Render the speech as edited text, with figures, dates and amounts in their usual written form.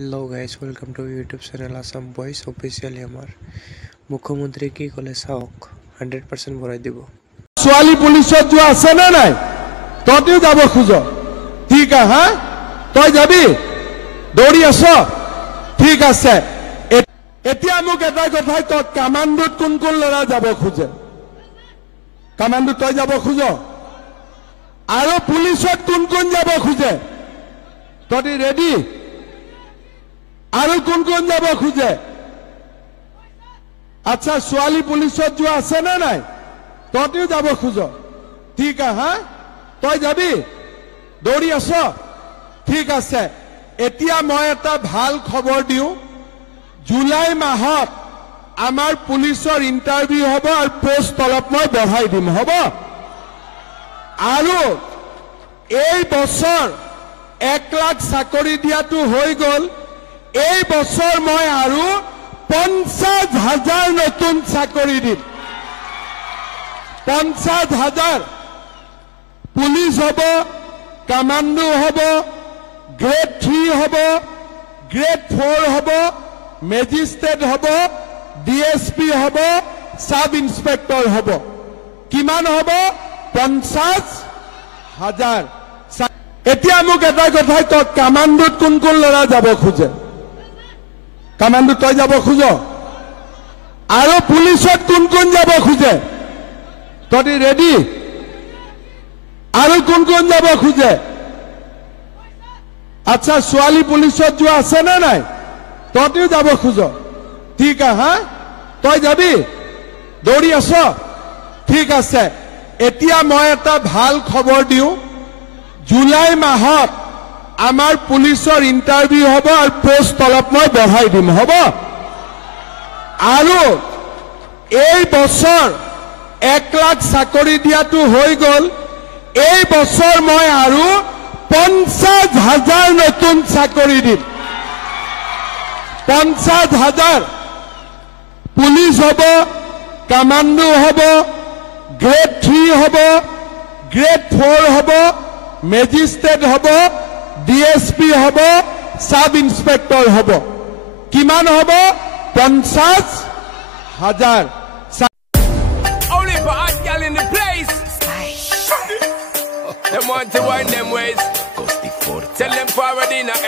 Hello guys, welcome to YouTube channel Assam Boys officially আমাৰ মুখ্যমন্ত্ৰী কি কলে সাওক 100% ভৰাই দিব সোয়ালি পুলিশত जो আছে না নাই ততেও যাব খুজ ঠিক আছে হ্যাঁ তই যাবি দৌৰি আছ ঠিক আছে এতিয়া মোক এটা কথাই তো কমান্ডোত কোন কোন লৰা যাব খুজে কমান্ডোত তই যাব খুজ আৰু পুলিশত কোন কোন যাব খুজে তই ৰেডি আৰু কোন কোন যাব খুজে আচ্ছা সোয়ালি পুলিশত जो আছে না নাই ততেও যাব খুজ ঠিক আছে হ্যাঁ তই যাবি দৌৰি আছ ঠিক আছে এতিয়া মই এটা ভাল খবৰ দিও জুলাই মাহত আমাৰ পুলিশৰ ইন্টাৰভিউ হ'ব আৰু পোষ্ট অলপ মই বঢ়াই দিম হ'ব আৰু এই বছৰ 1 লাখ চাকৰি দিয়াটো হৈ গল এই বছৰ মই আৰু 50,000 নতুন চাকৰি দিম 50,000 পুলিশ হব কমান্ডো হব গ্রেড 3 হব গ্রেড 4 হব ম্যাজিস্ট্রেট হব ডিএসপি হব সাব ইন্সপেক্টর হব কিমান হব 50,000 এতিয়া মোক এটা কথাই তো কমান্ডোত কোন কোন লৰা যাব খুজে কমান্ডো তই যাব খুজ আৰু পুলিশত কোন কোন যাব খুজে তই ৰেডি আৰু কোন কোন যাব খুজে আচ্ছা সোয়ালি পুলিশত जो আছে না নাই ততেও যাব খুজ ঠিক আছে হ্যাঁ তই যাবি দৌৰি আছ ঠিক আছে এতিয়া মই এটা ভাল খবৰ দিও জুলাই মাহত আমাৰ পুলিশৰ ইন্টাৰভিউ হ'ব আৰু পোষ্ট অলপ মই বঢ়াই দিম হ'ব আৰু এই বছৰ 1 লাখ চাকৰি দিয়াটো হৈ গল এই বছৰ মই আৰু 50,000 নতুন চাকৰি দিম 50,000 পুলিশ হব কমান্ডো হব গ্রেড 3 হব গ্রেড 4 হব ম্যাজিস্ট্রেট হব ডিএসপি হব সাব ইন্সপেক্টর হব কিমান হব 50,000 Only for hot gal in the place. Them want to wind them ways. Tell them forward in a